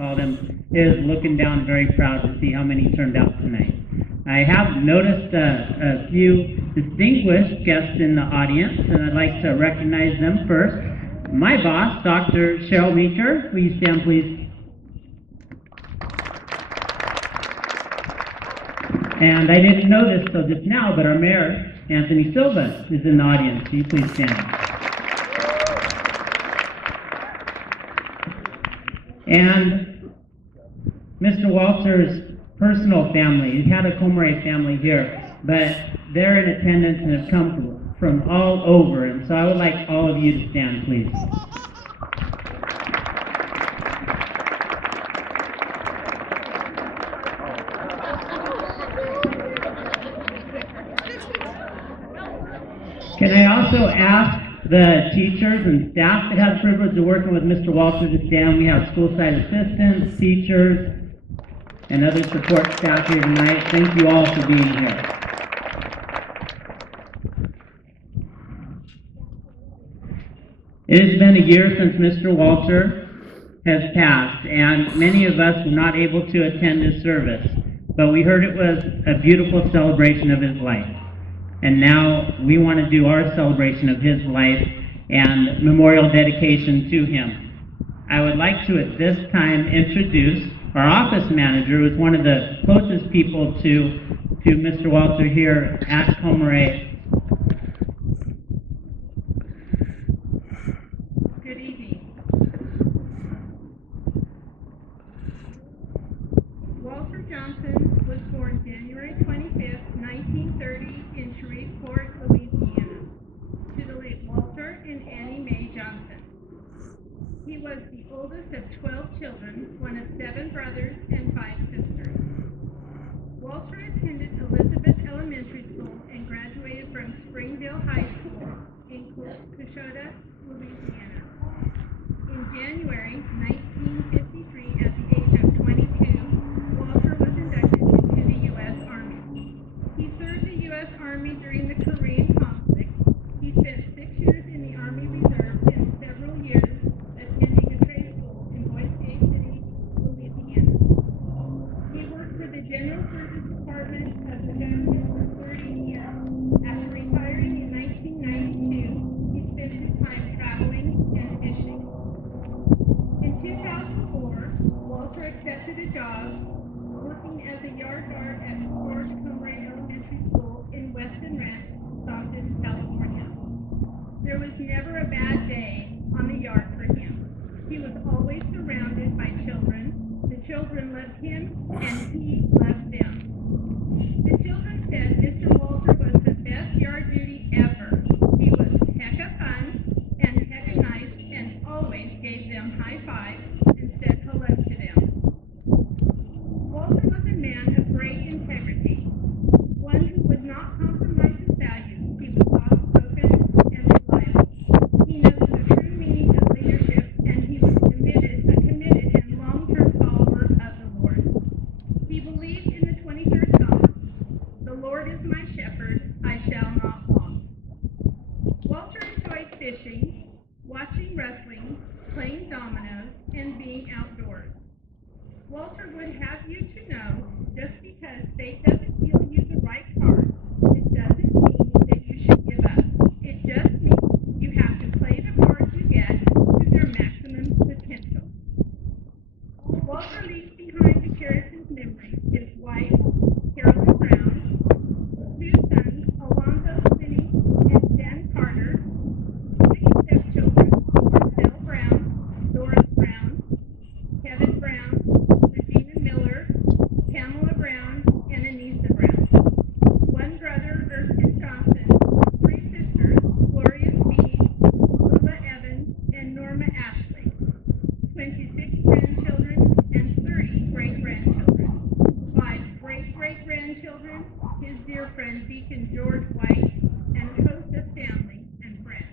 called him, is looking down very proud to see how many turned out tonight. I have noticed a few distinguished guests in the audience, and I'd like to recognize them first. My boss, Dr. Cheryl Meeker. Will you stand, please? And I didn't know this till just now, but our mayor, Anthony Silva, is in the audience. Will you please stand? And Mr. Walter's personal family. He had a Comrie family here, but they're in attendance and have come from all over. And so I would like all of you to stand, please. Can I also ask the teachers and staff that have the privilege of working with Mr. Walter to stand? We have school site assistants, teachers, and other support staff here tonight. Thank you all for being here. It has been a year since Mr. Walter has passed, and many of us were not able to attend his service, but we heard it was a beautiful celebration of his life. And now we want to do our celebration of his life and memorial dedication to him. I would like to at this time introduce our office manager, who is one of the closest people to Mr. Walter here at Comrie. Good evening. Walter Johnson was born January 25th, 1930 in Shreveport, Louisiana, to the late Walter and Annie Mae Johnson. He was the oldest of 12 children, one of 7 brothers and 5 sisters. Walter attended Elizabeth Elementary School and graduated from Springville High School in Coshada, Louisiana. In January 1953, at the age of 22, Walter was inducted into the U.S. Army. He served the U.S. Army during the Korean conflict. He spent 6 years in the Army Reserve and several years attending a trade school in Boise City, Louisiana. He worked for the General Service Department of the government for 30 years. After retiring in 1992, he spent his time traveling and fishing. In 2004, Walter accepted a job working as a yard guard at historic Comrie Elementary School in Weston Ranch, Stockton, California. There was never a bad day on the yard for him. He was always surrounded by children. The children loved him, and he loved them. The children said Mr. Walter was the best yard duty ever. He was hecka fun and hecka nice and always gave them high fives and said hello to them. Walter was a man of great integrity, one who would not compromise his values. He was soft-spoken and reliable. He knows the true meaning of leadership, and he was a committed and long-term follower of the Lord. He believed in the 23rd Psalm, "The Lord is my shepherd, I shall not want." Walter enjoyed fishing, watching wrestling, playing dominoes, and being outdoors. Walter would have you to know, just because fate doesn't deal you the right card, it doesn't mean that you should give up. It just means you have to play the cards you get to their maximum potential. Walter leaves behind to cherish his memories his wife, Carolyn Brown, 2 sons, Alonzo Finney and Dan Carter, 6 stepchildren, Marcel Brown, Doris Brown, Kevin Brown, Regina Miller, Pamela Brown, and Anissa Brown. 1 brother, Erskine Johnson, 3 sisters, Gloria Speed, Silva Evans, and Norma Ashley, 26 grandchildren, and 30 great-grandchildren. 5 great-great-grandchildren, his dear friend Deacon George White, and a host of family and friends.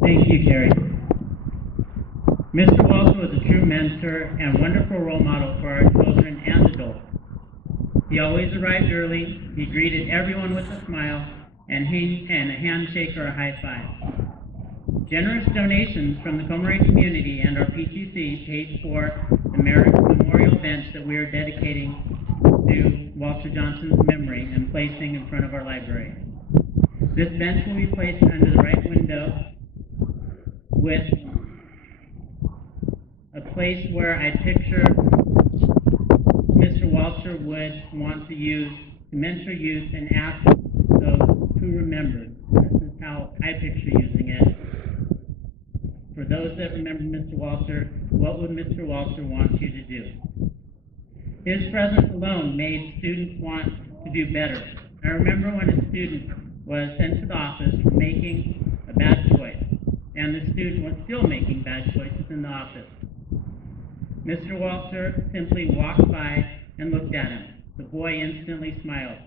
Thank you, Carrie. Mr. Walter was a true mentor and wonderful role model for our children and adults. He always arrived early. He greeted everyone with a smile and a handshake or a high five. Generous donations from the Comery community and our PTC paid for the memorial bench that we are dedicating to Walter Johnson's memory and placing in front of our library. This bench will be placed under the right window with a place where I picture Mr. Walter would want to use to mentor youth and ask those who remembered. This is how I picture using it. For those that remember Mr. Walter, what would Mr. Walter want you to do? His presence alone made students want to do better. I remember when a student was sent to the office for making a bad choice, and the student was still making bad choices in the office. Mr. Walter simply walked by and looked at him. The boy instantly smiled,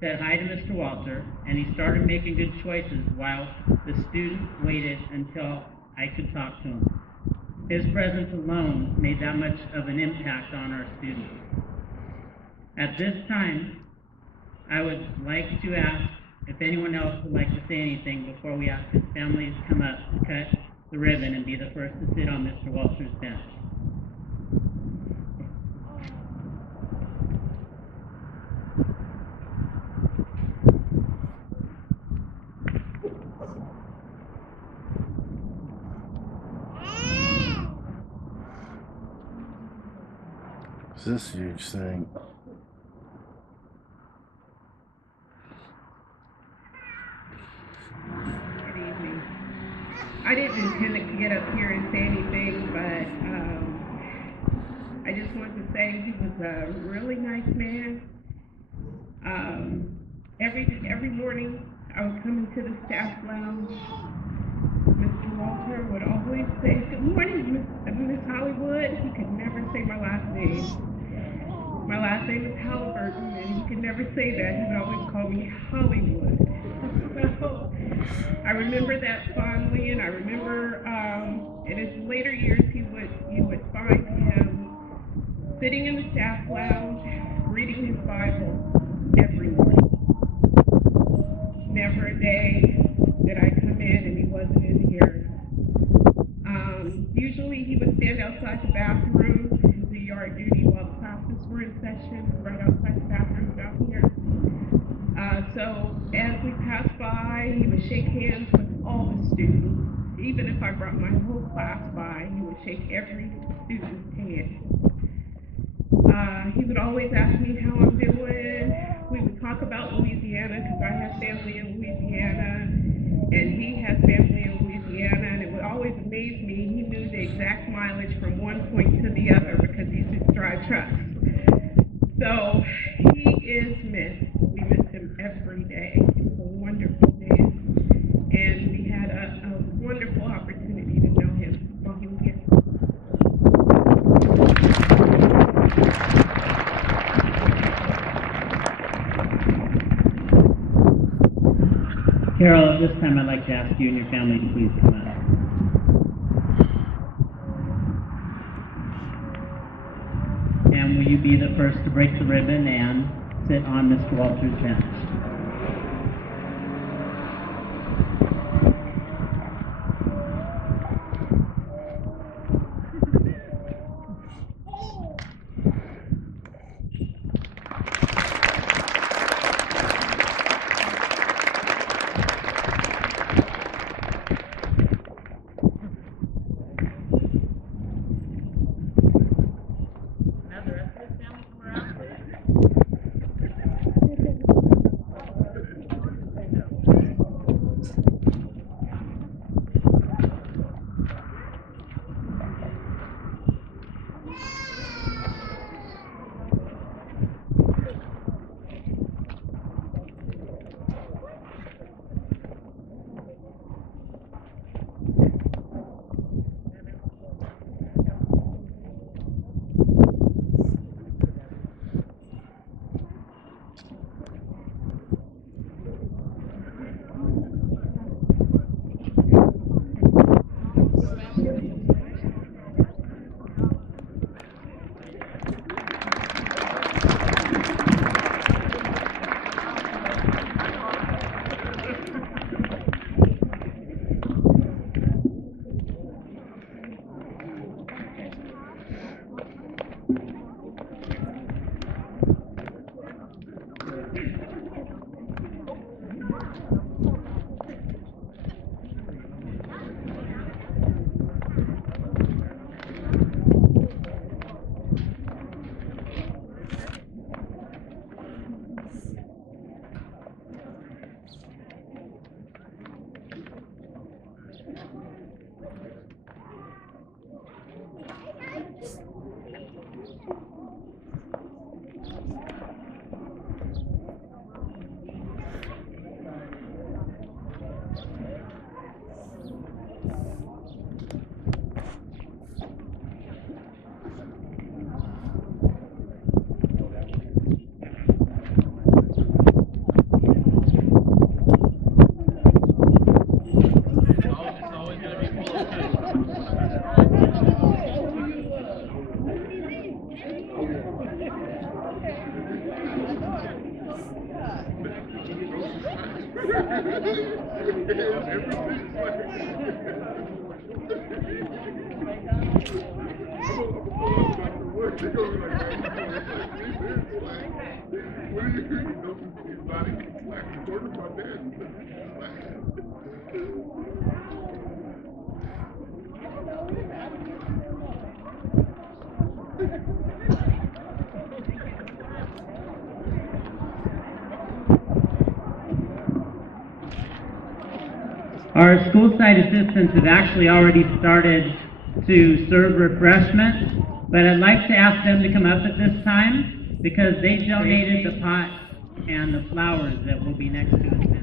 said hi to Mr. Walter, and he started making good choices while the student waited until I could talk to him. His presence alone made that much of an impact on our students. At this time, I would like to ask if anyone else would like to say anything before we ask his family to come up to cut the ribbon and be the first to sit on Mr. Walter's bench. It's this huge thing. Good evening. I didn't intend to get up here and say anything, but I just wanted to say he was a really nice man. Every morning I would come into the staff lounge. Mr. Walter would always say, "Good morning, Miss Hollywood." He could never say my last name. My last name is Halliburton, and he could never say that. He would always call me Hollywood. So I remember that fondly, and I remember in his later years you would find him sitting in the staff lounge reading his Bible every morning. Never a day did I come in and he wasn't in here. Usually he would stand outside the bathroom and do yard duty while the classes were in session, right outside the bathrooms out here. So as we passed by, he would shake hands with all the students. Even if I brought my whole class by, he would shake every student's hand. He would always ask me how I'm doing. We would talk about Louisiana because I have family in Louisiana and he has family in Louisiana, and it would always amaze me. He knew the exact mileage from one point to the other because he used to drive trucks. So he is missed. We miss him every day. He was a wonderful man, and we had a wonderful opportunity to know him while he was here. Carol, at this time I'd like to ask you and your family to please come up. And will you be the first to break the ribbon and sit on Mr. Walter's bench? Our school site assistants have actually already started to serve refreshments, but I'd like to ask them to come up at this time because they donated the pot and the flowers that will be next to us now.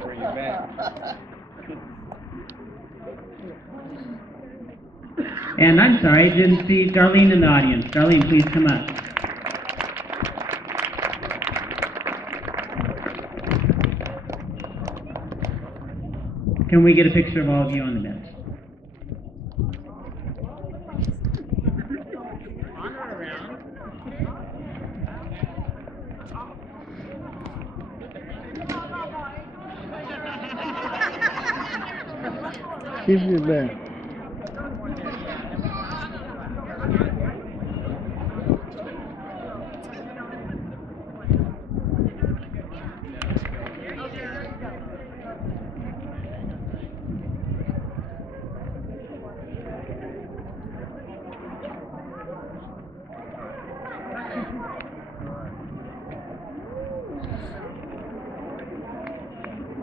Where you at? And I'm sorry, I didn't see Darlene in the audience. Darlene, please come up. Can we get a picture of all of you on the bench? Keep your back.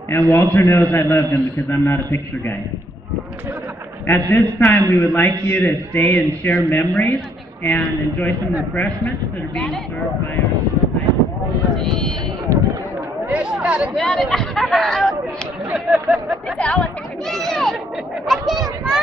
And Walter knows I love him because I'm not a picture guy. At this time, we would like you to stay and share memories and enjoy some refreshments that are being served by our society. Yeah, she got it. Got it. It's Alex. I can't, I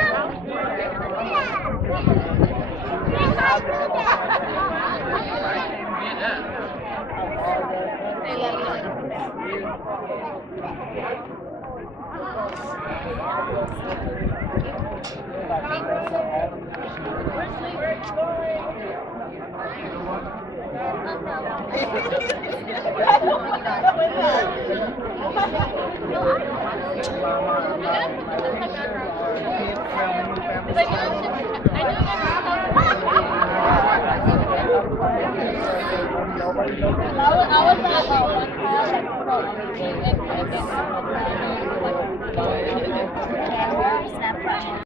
was